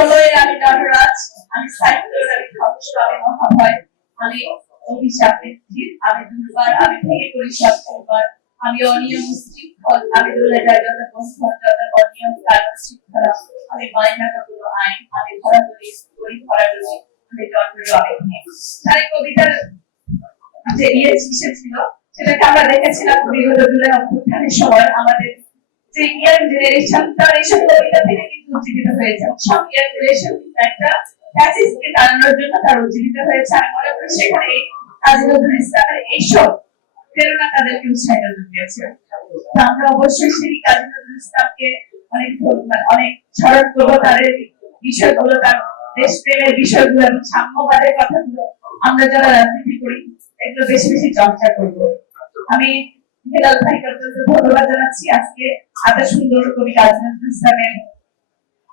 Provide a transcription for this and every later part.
প্রলয়ে আমি নটরাজ আমি সাইক্লোন আমি ধ্বংস আমি মহাভয় আমি আমি দুর্বার, আমি ভেঙে করি সব আমি অনিয়ম শৃঙ্খল আমি বন্ধন অনিয়ম, কারণ শৃঙ্খলা, আমি মাইনাটা কোনো আইন, আমি ধরা করি ধরা আমি আমি তার কবিতার যে ইয়ে ছিল, সেটাকে আমরা দেখেছিলাম বিগত জুলাই অভ্যুত্থানের সময়, আমাদের যে ইয়াং জেনারেশন তার এইসব কবিতা থেকে উজ্জীবিত হয়েছে। সব জেনারেশন একটা জন্য তার উজ্জীবিত হয়েছে। আমি মনে করি সেখানে কাজী নজরুল ইসলামের এইসব প্রেরণা তাদেরকে উৎসাহিত আমরা অবশ্যই সেই কাজী নজরুল ইসলামকে অনেক ধন্যবাদ- অনেক করব তাদের বিষয়গুলো, তার দেশপ্রেমের বিষয়গুলো এবং সাম্যবাদের কথাগুলো আমরা যারা রাজনীতি করি বেশি বেশি চর্চা করব। আমি হেলাল ধন্যবাদ জানাচ্ছি। আজকে এত সুন্দর কবি নজরুল ইসলামের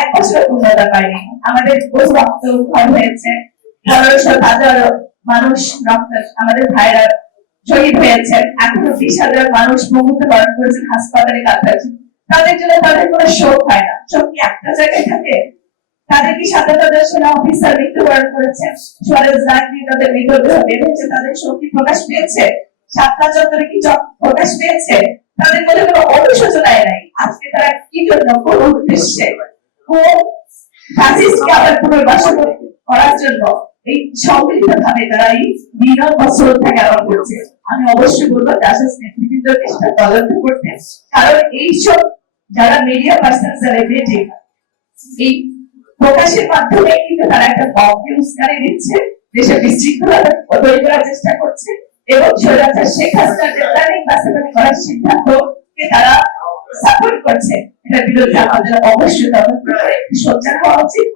এক বছর আমাদের হয়েছে। ভাইরা শহীদ হাজার মানুষ বরণ হাসপাতালে তাদের জন্য তাদের কোনো শোক হয় না। শোক কি একটা জায়গায় থাকে? তাদের কি স্বাধীনতা সেনা অফিসার মৃত্যুবরণ গান্ধী তাদের মৃতদেহ বেঁধেছে তাদের শোক কি প্রকাশ পেয়েছে? সাতটা চত্বরে কি প্রকাশ পেয়েছে? তাদের মধ্যে কোনো অনুশোচনায় নাই। আজকে তারা কি জন্য? কোন উদ্দেশ্যে। ফ্যাসিস্টকে আবার পুনর্বাসন করার জন্য এই সম্মিলিত ভাবে তারা এই বিনম্র শ্রদ্ধা জ্ঞাপন করছে। আমি অবশ্যই বলব দাসাস নেতৃবৃন্দকে সেটা তদন্ত করতে কারণ এইসব যারা মিডিয়া পার্সন সেলিব্রিটি এই প্রকাশের মাধ্যমে কিন্তু তারা একটা বমকে উস্কানি দিচ্ছে। দেশে বিশৃঙ্খলতা তৈরি করার চেষ্টা করছে। এবং স্বৈরাচার শেখ হাসিনার প্ল্যানিং বাস্তবায়ন করার সিদ্ধান্তকে তারা করছে। এটা বিরোধী আমাদের অবশ্যই তদন্ত করে সোচ্চার হওয়া উচিত।